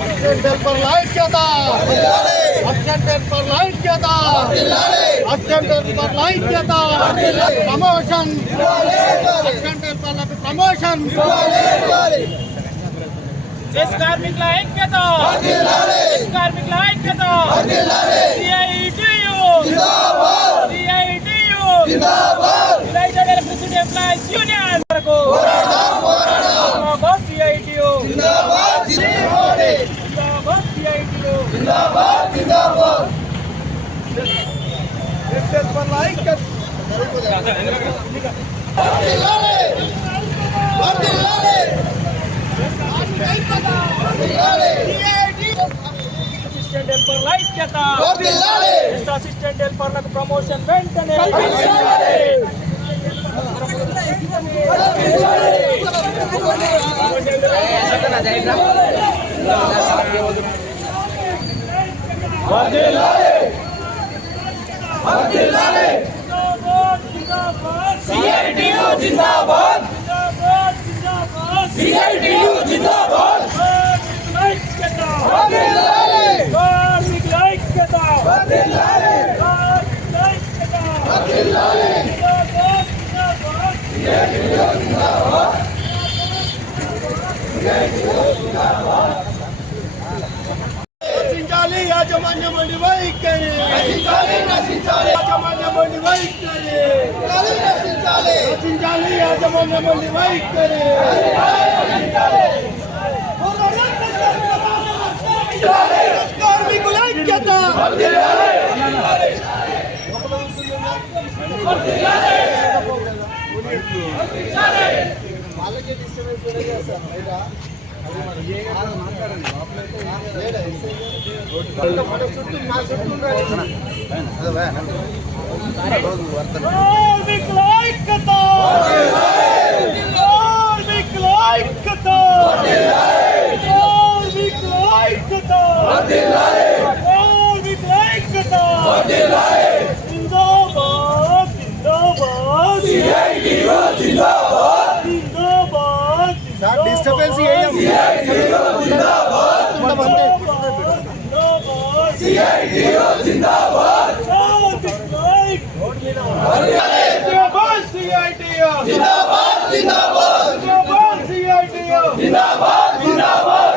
Assistant helper ఐక్యత assistant helper ఐక్యత assistant helper ఐక్యత ప్రమోషన్ అసిస్టెంట్ హెల్పర్లకు ప్రమోషన్ చేస్ కార్మికుల ఐక్యత చేస్ కార్మికుల ఐక్యత CITU CITU united electricity employees union వరకు జిందాబాద్ సిఐటియు జిందాబాద్ సిఐటియు హెల్పర్ల ఐక్యత అసిస్టెంట్ హెల్పర్లకు ప్రమోషన్ వెంటనే జిందాబాద్ జిందాబాద్ సిఐటియు జిందాబాద్ జిందాబాద్ జిందాబాద్ సిఐటియు జిందాబాద్ ఐక్యత కార్మికుల ఐక్యత కార్మికుల ఐక్యత జిందాబాద్ జిందాబాద్ నశించాలి యాజమాన్య మండి వైఖరి. యాజమాన్య మండి వైఖరి. నశించాలి యాజమాన్య మండి వైఖరి. కార్మికుల ఐక్యత. వాళ్ళకే డిస్టర్బెన్స్ సార్ బయట చుట్టూ మా చుట్టూ కార్మికుల ఐక్యత కార్మికుల ఐక్యత కార్మికుల ఐక్యత కార్మికుల ఐక్యత జిందాబాద్ జిందాబాద్ జిందాబాద్ జిందాబాద్ డిస్టర్బెన్స్ చేయం జిందాబాద్ సిఐటియు జిందాబాద్ జిందాబాద్ జిందాబాద్ సిఐటియు జిందాబాద్ జిందాబాద్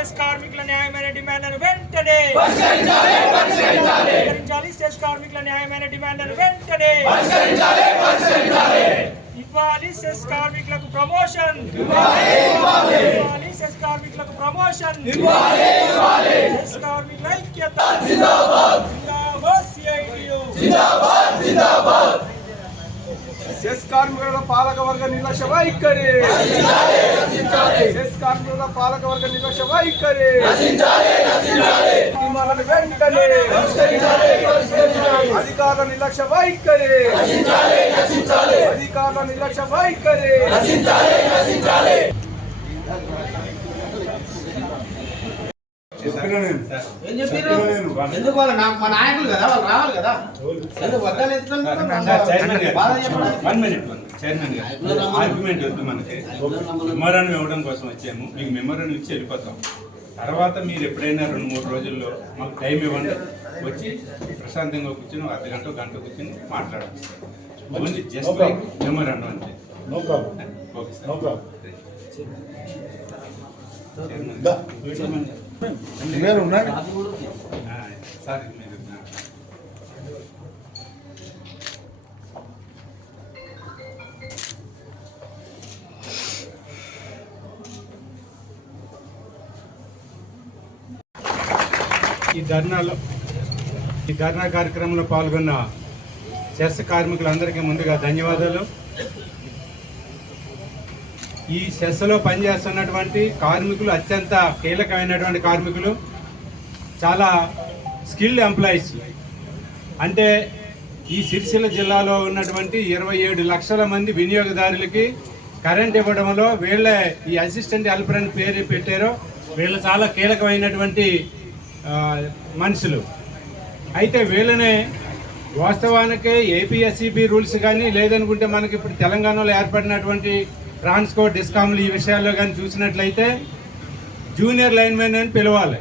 సెస్ కార్మికుల న్యాయమైన డిమాండ్లను వెంటనే పరిష్కరించాలి సెస్ కార్మికుల న్యాయమైన డిమాండ్లను వెంటనే ఇవ్వాలి. సెస్ కార్మికులకు ప్రమోషన్. ఇవ్వాలి సెస్ కార్మికులకు ప్రమోషన్. సెస్ కార్మికుల ఐక్యత. జిందాబాద్. సిఐటియు సెస్ కార్మికుల పాలక వర్గ నిర్లక్ష్య వైఖరి సెస్ కార్మికుల పాలక వర్గ నిర్లక్ష్య వైఖరి అధికారుల నిర్లక్ష్య వైఖరి అధికారుల నిర్లక్ష్య వైఖరి ఏం చెప్పారు ఎందుకు వాళ్ళు నాకు మా నాయకులు కదా వాళ్ళు రావాలి కదా. ఎందుకు వద్దని ఎందుకు బాధ చెప్పడానికి వన్ మినిట్ వన్ చైర్మన్ గారు ఆర్గ్యుమెంట్ వద్దు మనకి. మెమోరాన్ని ఇవ్వడం కోసం వచ్చాము. మీకు మెమోరాన్ని ఇచ్చి వెళ్ళిపోతాం. తర్వాత మీరు ఎప్పుడైనా రెండు మూడు రోజుల్లో మాకు టైం ఇవ్వండి. వచ్చి ప్రశాంతంగా కూర్చొని అర్ధ గంట గంట కూర్చొని మాట్లాడాలి ఓన్లీ జస్ట్ లైక్ మెమోరాండం అంతే. No problem okay sir. No problem chairman నేను ఉన్నాను సార్ ఈ ధర్నాలో ఈ ధర్నా కార్యక్రమంలో పాల్గొన్న చెస్ కార్మికులందరికీ ముందుగా ధన్యవాదాలు. ఈ సెస్లో పనిచేస్తున్నటువంటి కార్మికులు అత్యంత కీలకమైనటువంటి కార్మికులు చాలా స్కిల్డ్ ఎంప్లాయీస్ అంటే ఈ సిరిసిల్ల జిల్లాలో ఉన్నటువంటి ఇరవై ఏడు లక్షల మంది వినియోగదారులకి కరెంట్ ఇవ్వడంలో వీళ్ళే ఈ అసిస్టెంట్ హెల్పర్ అని పేరు పెట్టారో వీళ్ళు చాలా కీలకమైనటువంటి మనుషులు. అయితే వీళ్ళనే వాస్తవానికి ఏపీఎస్సిబి రూల్స్ కానీ లేదనుకుంటే మనకి ఇప్పుడు తెలంగాణలో ఏర్పడినటువంటి ట్రాన్స్కో డిస్కామ్లు ఈ విషయాల్లో కానీ చూసినట్లయితే జూనియర్ లైన్మెన్ అని పిలవాలి.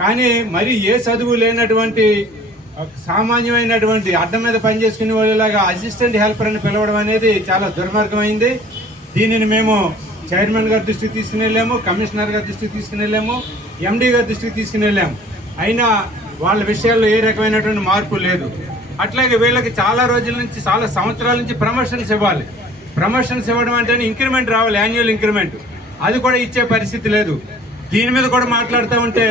కానీ మరి ఏ చదువు లేనటువంటి సామాన్యమైనటువంటి అడ్డం మీద పనిచేసుకునే వాళ్ళలాగా అసిస్టెంట్ హెల్పర్ అని పిలవడం అనేది చాలా దుర్మార్గమైంది. దీనిని మేము చైర్మన్ గారి దృష్టికి తీసుకుని వెళ్ళాము కమిషనర్ గారి దృష్టికి తీసుకుని వెళ్ళాము ఎండీ గారి దృష్టికి తీసుకుని వెళ్ళాము. అయినా వాళ్ళ విషయాల్లో ఏ రకమైనటువంటి మార్పు లేదు. అట్లాగే వీళ్ళకి చాలా రోజుల నుంచి చాలా సంవత్సరాల నుంచి ప్రమోషన్స్ ఇవ్వాలి. ప్రమోషన్స్ ఇవ్వడం అంటే ఇంక్రిమెంట్ రావాలి యాన్యువల్ ఇంక్రిమెంట్. అది కూడా ఇచ్చే పరిస్థితి లేదు. దీని మీద కూడా మాట్లాడుతూ ఉంటే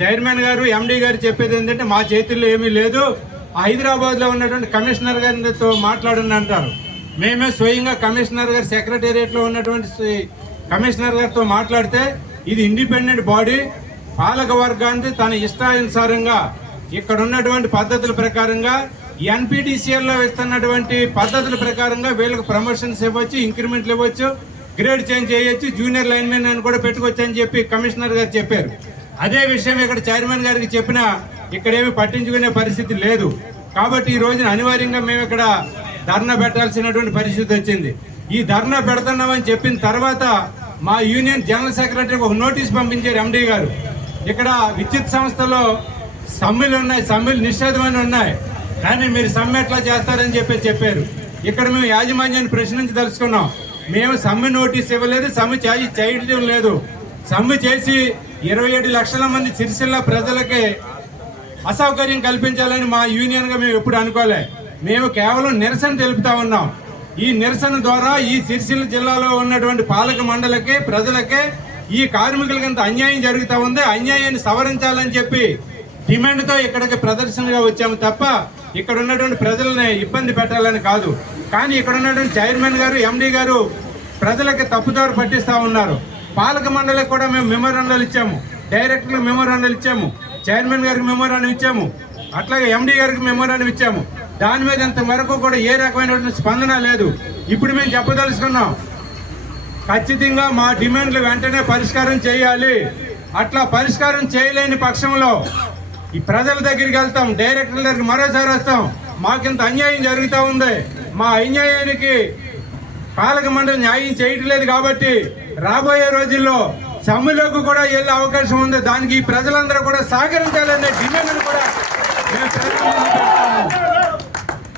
చైర్మన్ గారు ఎండీ గారు చెప్పేది ఏంటంటే మా చేతుల్లో ఏమీ లేదు. హైదరాబాద్లో ఉన్నటువంటి కమిషనర్ గారితో మాట్లాడండి అంటారు. మేమే స్వయంగా కమిషనర్ గారి సెక్రటేరియట్లో ఉన్నటువంటి కమిషనర్ గారితో మాట్లాడితే ఇది ఇండిపెండెంట్ బాడీ. పాలక వర్గానికి తన ఇష్టానుసారంగా ఇక్కడ ఉన్నటువంటి పద్ధతుల ప్రకారంగా ఎన్పిటిసిఎల్లో ఇస్తున్నటువంటి పద్ధతుల ప్రకారంగా వీళ్ళకి ప్రమోషన్స్ ఇవ్వచ్చు ఇంక్రిమెంట్లు ఇవ్వచ్చు గ్రేడ్ చేంజ్ చేయొచ్చు జూనియర్ లైన్మెన్ అని కూడా పెట్టుకోవచ్చు అని చెప్పి కమిషనర్ గారు చెప్పారు. అదే విషయం ఇక్కడ చైర్మన్ గారికి చెప్పినా ఇక్కడేమి పట్టించుకునే పరిస్థితి లేదు. కాబట్టి ఈ రోజున అనివార్యంగా మేము ఇక్కడ ధర్నా పెట్టాల్సినటువంటి పరిస్థితి వచ్చింది. ఈ ధర్నా పెడుతున్నామని చెప్పిన తర్వాత మా యూనియన్ జనరల్ సెక్రటరీకి ఒక నోటీస్ పంపించారు ఎండీ గారు. ఇక్కడ విద్యుత్ సంస్థలో సమ్మెలు ఉన్నాయి సమ్మెలు నిషేధమైన ఉన్నాయి. కానీ మీరు సమ్మె ఎట్లా చేస్తారని చెప్పి చెప్పారు. ఇక్కడ మేము యాజమాన్యాన్ని ప్రశ్నించి తెలుసుకున్నాం. మేము సమ్మె నోటీస్ ఇవ్వలేదు సమ్మె చేయి చేయడం లేదు. సమ్మె చేసి ఇరవై ఏడు లక్షల మంది సిరిసిల్ల ప్రజలకి అసౌకర్యం కల్పించాలని మా యూనియన్గా మేము ఎప్పుడు అనుకోలే. మేము కేవలం నిరసన తెలుపుతా ఉన్నాం. ఈ నిరసన ద్వారా ఈ సిరిసిల్ల జిల్లాలో ఉన్నటువంటి పాలక మండలకి ప్రజలకి ఈ కార్మికులకి అంత అన్యాయం జరుగుతూ ఉంది. అన్యాయాన్ని సవరించాలని చెప్పి డిమాండ్తో ఇక్కడికి ప్రదర్శనగా వచ్చాము తప్ప ఇక్కడ ఉన్నటువంటి ప్రజలని ఇబ్బంది పెట్టాలని కాదు. కానీ ఇక్కడ ఉన్నటువంటి చైర్మన్ గారు ఎండీ గారు ప్రజలకి తప్పుదారు పట్టిస్తా ఉన్నారు. పాలక మండలికి కూడా మేము మెమోరాండాలు ఇచ్చాము. డైరెక్టర్లకు మెమోరాండాలు ఇచ్చాము. చైర్మన్ గారికి మెమోరాండం ఇచ్చాము. అట్లాగే ఎండీ గారికి మెమోరాండం ఇచ్చాము. దాని మీద ఇంతవరకు కూడా ఏ రకమైనటువంటి స్పందన లేదు. ఇప్పుడు మేము చెప్పదలుచుకున్నాం. ఖచ్చితంగా మా డిమాండ్లు వెంటనే పరిష్కారం చేయాలి. అట్లా పరిష్కారం చేయలేని పక్షంలో ఈ ప్రజల దగ్గరికి వెళ్తాం డైరెక్టర్ల దగ్గరికి మరోసారి వస్తాం. మాకింత అన్యాయం జరుగుతూ ఉంది. మా అన్యాయానికి పాలక మండలి న్యాయం చేయట్లేదు కాబట్టి రాబోయే రోజుల్లో సమ్మెలోకి కూడా వెళ్ళే అవకాశం ఉంది. దానికి ఈ ప్రజలందరూ కూడా సహకరించాలనే డిమాండ్ కూడా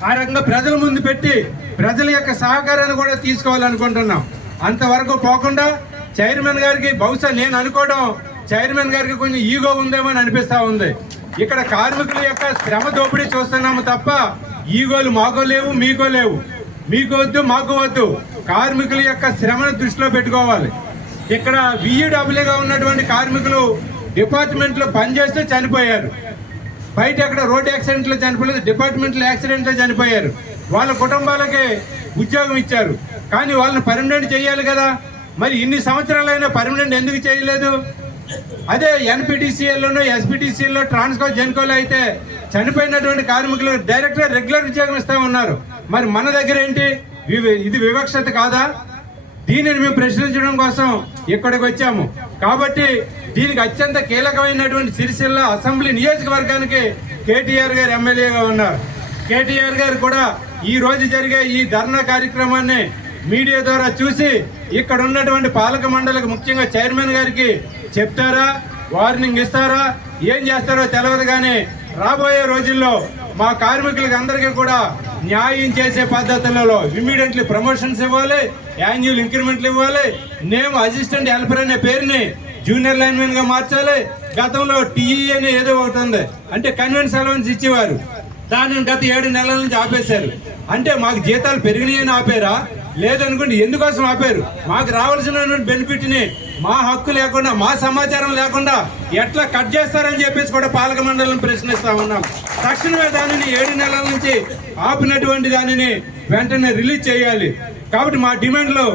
ఆ రకంగా ప్రజల ముందు పెట్టి ప్రజల యొక్క సహకారాన్ని కూడా తీసుకోవాలనుకుంటున్నాం. అంతవరకు పోకుండా చైర్మన్ గారికి బహుశా నేను అనుకోవడం చైర్మన్ గారికి కొంచెం ఈగో ఉందేమో అని అనిపిస్తూ ఉంది. ఇక్కడ కార్మికుల యొక్క శ్రమ దోపిడీ చూస్తున్నాము తప్ప ఈగోలు మాకో లేవు మీకో లేవు. మీకు వద్దు మాకు వద్దు. కార్మికుల యొక్క శ్రమను దృష్టిలో పెట్టుకోవాలి. ఇక్కడ విఈడబ్ల్యూగా ఉన్నటువంటి కార్మికులు డిపార్ట్మెంట్లో పనిచేస్తే చనిపోయారు. బయట అక్కడ రోడ్ యాక్సిడెంట్లో చనిపోలేదు డిపార్ట్మెంట్లో యాక్సిడెంట్లో చనిపోయారు. వాళ్ళ కుటుంబాలకి ఉద్యోగం ఇచ్చారు. కానీ వాళ్ళని పర్మనెంట్ చేయాలి కదా. మరి ఇన్ని సంవత్సరాలైనా పర్మనెంట్ ఎందుకు చేయలేదు? అదే ఎన్పిటిసిఎల్లోనూ ఎస్పిటిసిఎల్లో ట్రాన్స్కో జెన్కోలో అయితే చనిపోయినటువంటి కార్మికులు డైరెక్ట్గా రెగ్యులర్ ఉద్యోగం ఇస్తా ఉన్నారు. మరి మన దగ్గర ఏంటి? ఇది వివక్షత కాదా? దీనిని మేము ప్రశ్నించడం కోసం ఇక్కడికి వచ్చాము. కాబట్టి దీనికి అత్యంత కీలకమైనటువంటి సిరిసిల్ల అసెంబ్లీ నియోజకవర్గానికి కేటీఆర్ గారు ఎమ్మెల్యేగా ఉన్నారు. కేటీఆర్ గారు కూడా ఈ రోజు జరిగే ఈ ధర్నా కార్యక్రమాన్ని మీడియా ద్వారా చూసి ఇక్కడ ఉన్నటువంటి పాలక మండలికి ముఖ్యంగా చైర్మన్ గారికి చెప్తారా? వార్నింగ్ ఇస్తారా? ఏం చేస్తారో తెలియదు కానీ రాబోయే రోజుల్లో మా కార్మికులకి అందరికీ కూడా న్యాయం చేసే పద్ధతులలో ఇమ్మీడియట్లీ ప్రమోషన్స్ ఇవ్వాలి యాన్యువల్ ఇంక్రిమెంట్లు ఇవ్వాలి. నేమ్ అసిస్టెంట్ హెల్పర్ అనే పేరుని జూనియర్ లైన్మెన్గా మార్చాలి. గతంలో టీఈ అని ఏదో ఒకటి ఉంది. అంటే కన్వెన్స్ అలవెన్స్ ఇచ్చేవారు. దానిని గత ఏడు నెలల నుంచి ఆపేశారు. అంటే మాకు జీతాలు పెరిగినాయని ఆపేరా? లేదనుకోండి ఎందుకోసం ఆపారు? మాకు రావాల్సిన బెనిఫిట్ని మా హక్కు లేకుండా మా సమాచారం లేకుండా ఎట్లా కట్ చేస్తారని చెప్పేసి కూడా పాలక మండలిని ప్రశ్నిస్తా ఉన్నాం. తక్షణమే దానిని ఏడు నెలల నుంచి ఆపినటువంటి దానిని వెంటనే రిలీజ్ చేయాలి. కాబట్టి మా డిమాండ్లు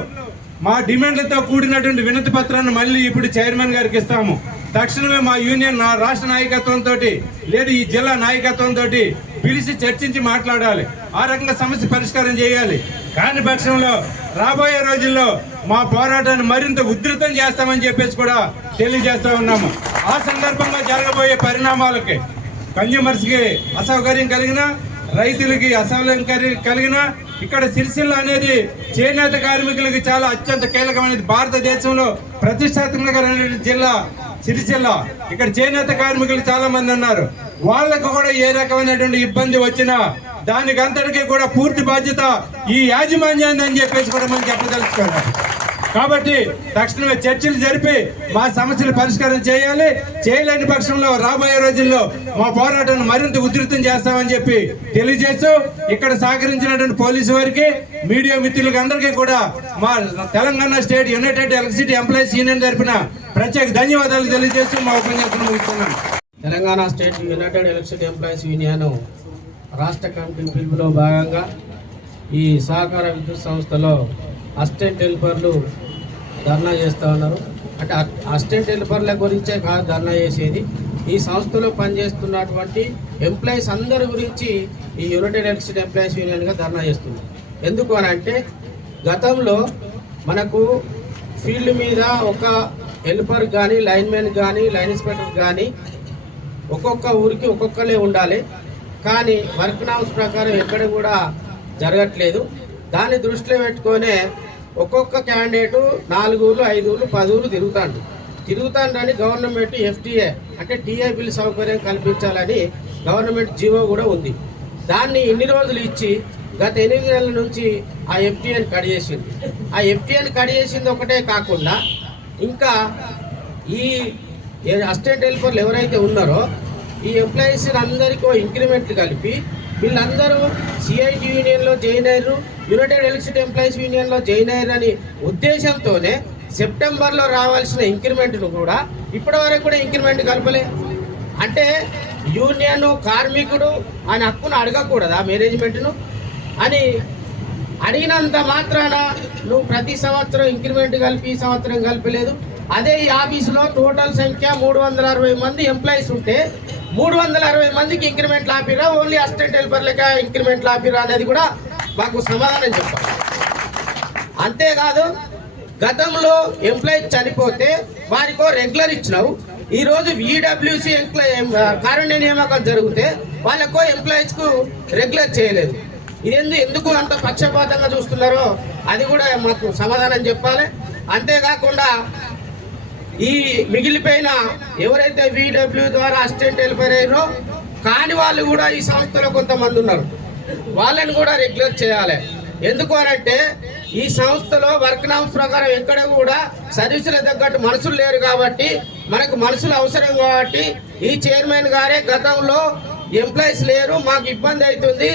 మా డిమాండ్లతో కూడినటువంటి వినతి పత్రాన్ని మళ్ళీ ఇప్పుడు చైర్మన్ గారికి ఇస్తాము. తక్షణమే మా యూనియన్ నా రాష్ట్ర నాయకత్వంతో లేదు ఈ జిల్లా నాయకత్వంతో పిలిచి చర్చించి మాట్లాడాలి. ఆ రకంగా సమస్య పరిష్కారం చేయాలి. కాని పక్షంలో రాబోయే రోజుల్లో మా పోరాటాన్ని మరింత ఉధృతం చేస్తామని చెప్పేసి కూడా తెలియజేస్తా ఉన్నాము. ఆ సందర్భంగా జరగబోయే పరిణామాలకి కన్జ్యూమర్స్కి అసౌకర్యం కలిగిన రైతులకి అసౌకర్యం కలిగిన ఇక్కడ సిరిసిల్ల అనేది చేనేత కార్మికులకి చాలా అత్యంత కీలకమైనది. భారతదేశంలో ప్రతిష్టాత్మకమైన జిల్లా సిరిసిల్ల. ఇక్కడ చేనేత కార్మికులు చాలా మంది ఉన్నారు. వాళ్ళకు కూడా ఏ రకమైనటువంటి ఇబ్బంది వచ్చినా దానికి అంతటికీ కూడా పూర్తి బాధ్యత ఈ యాజమాన్యాన్ని అని చెప్పేసి కూడా మనం చెప్పదలుచుకున్నాం కాబట్టి తక్షణమే చర్చలు జరిపి మా సమస్యలు పరిష్కారం చేయాలి. చేయలేని పక్షంలో రాబోయే రోజుల్లో మా పోరాటాన్ని మరింత ఉధృతం చేస్తామని చెప్పి తెలియజేస్తూ ఇక్కడ సహకరించినటువంటి పోలీసు వారికి మీడియా మిత్రులకి అందరికీ కూడా మా Telangana state united electricity employees union తరఫున ప్రత్యేక ధన్యవాదాలు తెలియజేస్తూ మా ఉపన్యాసం ముగిస్తున్నాను. Telangana state united electricity employees union రాష్ట్ర కమిటీ పిలుపులో భాగంగా ఈ సహకార విద్యుత్ సంస్థలో అసిస్టెంట్ హెల్పర్లు ధర్నా చేస్తూ ఉన్నారు. అంటే అ- అసిస్టెంట్ హెల్పర్ల గురించే కాదు ధర్నా చేసేది. ఈ సంస్థలో పనిచేస్తున్నటువంటి ఎంప్లాయీస్ అందరి గురించి ఈ యునైటెడ్ ఎలక్ట్రిసిటీ ఎంప్లాయీస్ యూనియన్గా ధర్నా చేస్తుంది. ఎందుకు అని అంటే గతంలో మనకు ఫీల్డ్ మీద ఒక హెల్పర్ కానీ లైన్మెన్ కానీ లైన్ ఇన్స్పెక్టర్ కానీ ఒక్కొక్క ఊరికి ఒక్కొక్కలే ఉండాలి. కానీ వర్క్ నామ్స్ ప్రకారం ఎక్కడ కూడా జరగట్లేదు. దాన్ని దృష్టిలో పెట్టుకొనే ఒక్కొక్క క్యాండిడేటు నాలుగు ఊర్లు ఐదు ఊర్లు పది ఊర్లు తిరుగుతాడు. తిరుగుతాడని గవర్నమెంట్ ఎఫ్టీఏ అంటే టీఏ బిల్ సౌకర్యం కల్పించాలని గవర్నమెంట్ జీవో కూడా ఉంది. దాన్ని ఇన్ని రోజులు ఇచ్చి గత ఎనిమిది నెలల నుంచి ఆ ఎఫ్టీఏని కట్ చేసింది ఆ ఎఫ్టీఏని కట్ చేసింది ఒకటే కాకుండా ఇంకా ఈ అసిస్టెంట్ హెల్పర్లు ఎవరైతే ఉన్నారో ఈ ఎంప్లాయీస్ అందరికీ ఇంక్రిమెంట్లు కలిపి వీళ్ళందరూ సిఐటి యూనియన్లో జాయిన్ అయ్యారు. యునైటెడ్ ఎలక్ట్రిసిటీ ఎంప్లాయీస్ యూనియన్లో జాయిన్ అయ్యారు అని ఉద్దేశంతోనే సెప్టెంబర్లో రావాల్సిన ఇంక్రిమెంట్ను కూడా ఇప్పటి వరకు కూడా ఇంక్రిమెంట్ కలపలే. అంటే యూనియన్ కార్మికుడు అని హక్కును అడగకూడదా మేనేజ్మెంట్ను అని అడిగినంత మాత్రాన నువ్వు ప్రతి సంవత్సరం ఇంక్రిమెంట్ కలిపి ఈ సంవత్సరం కలిపలేదు. అదే ఈ ఆఫీసులో టోటల్ సంఖ్య మూడు వందల అరవై మంది ఎంప్లాయీస్ ఉంటే మూడు వందల అరవై మందికి ఇంక్రిమెంట్లు ఆపిరా ఓన్లీ అసిస్టెంట్ హెల్పర్లక ఇంక్రిమెంట్లు ఆపిరా అనేది కూడా మాకు సమాధానం చెప్పాలి. అంతేకాదు గతంలో ఎంప్లాయీ చనిపోతే వారికో రెగ్యులర్ ఇచ్చినావు. ఈ రోజు ఎంప్లాయీ కారుణ్య నియామకం జరిగితే వాళ్ళకో ఎంప్లాయీస్కు రెగ్యులర్ చేయలేదు. ఇది ఎందుకు అంత పక్షపాతంగా చూస్తున్నారో అది కూడా మాకు సమాధానం చెప్పాలి. అంతేకాకుండా ఈ మిగిలిపోయిన ఎవరైతే విడబ్ల్యూ ద్వారా అసిస్టెంట్ హెల్పర్ అయ్యారో కాని వాళ్ళు కూడా ఈ సంస్థలో కొంతమంది ఉన్నారు. వాళ్ళని కూడా రెగ్యులర్ చేయాలి. ఎందుకు అనంటే ఈ సంస్థలో వర్క్ నామ్స్ ప్రకారం ఎక్కడ కూడా సర్వీసుల తగ్గట్టు మనుషులు లేరు కాబట్టి మనకు మనుషులు అవసరం కాబట్టి ఈ చైర్మన్ గారే గతంలో ఎంప్లాయీస్ లేరు మాకు ఇబ్బంది అవుతుంది.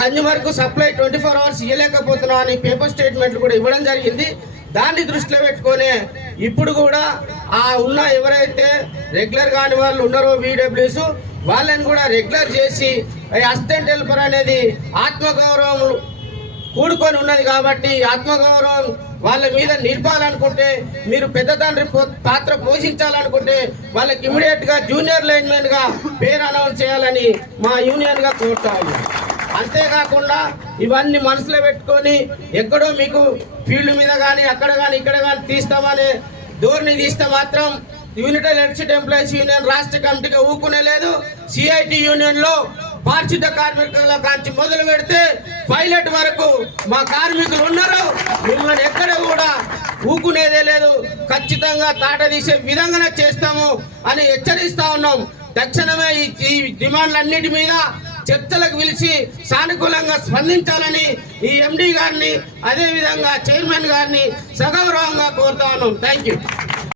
కన్జ్యూమర్కు సప్లై ట్వంటీ ఫోర్ అవర్స్ ఇవ్వలేకపోతున్నాం అని పేపర్ స్టేట్మెంట్లు కూడా ఇవ్వడం జరిగింది. దాన్ని దృష్టిలో పెట్టుకొని ఇప్పుడు కూడా ఆ ఉన్న ఎవరైతే రెగ్యులర్ కాని వాళ్ళు ఉన్నారో వీడబ్ల్యూస్ వాళ్ళని కూడా రెగ్యులర్ చేసి అసిస్టెంట్ హెల్పర్ అనేది ఆత్మగౌరవం కూడుకొని ఉన్నది కాబట్టి ఆత్మగౌరవం వాళ్ళ మీద నిలపాలనుకుంటే మీరు పెద్ద తండ్రి పో- పాత్ర పోషించాలనుకుంటే వాళ్ళకి ఇమీడియట్గా జూనియర్ లైన్మెన్గా పేరు అనౌన్స్ చేయాలని మా యూనియన్గా కోరుతా అంతేకాకుండా ఇవన్నీ మనసులో పెట్టుకొని ఎక్కడో మీకు ఫీల్డ్ మీద కానీ అక్కడ కానీ ఇక్కడ కానీ తీస్తామనే ధోరణి తీస్తే మాత్రం యూనిటెడ్ ఎలక్ట్రిసిటీ ఎంప్లాయీస్ యూనియన్ రాష్ట్ర కమిటీగా ఊకునే లేదు. సిఐటి యూనియన్లో పారిశుద్ధ కార్మికుల కాంచి మొదలు పెడితే పైలట్ వరకు మా కార్మికులు ఉన్నారు. మిమ్మల్ని ఎక్కడ కూడా ఊకునేదే లేదు. ఖచ్చితంగా తాట తీసే విధంగానే చేస్తాము అని హెచ్చరిస్తా ఉన్నాం. తక్షణమే ఈ- ఈ డిమాండ్లన్నిటి మీద చర్చలకు పిలిచి సానుకూలంగా స్పందించాలని ఈ ఎండి గారిని అదేవిధంగా చైర్మన్ గారిని సగౌరవంగా కోరుతా ఉన్నాం. Thank you.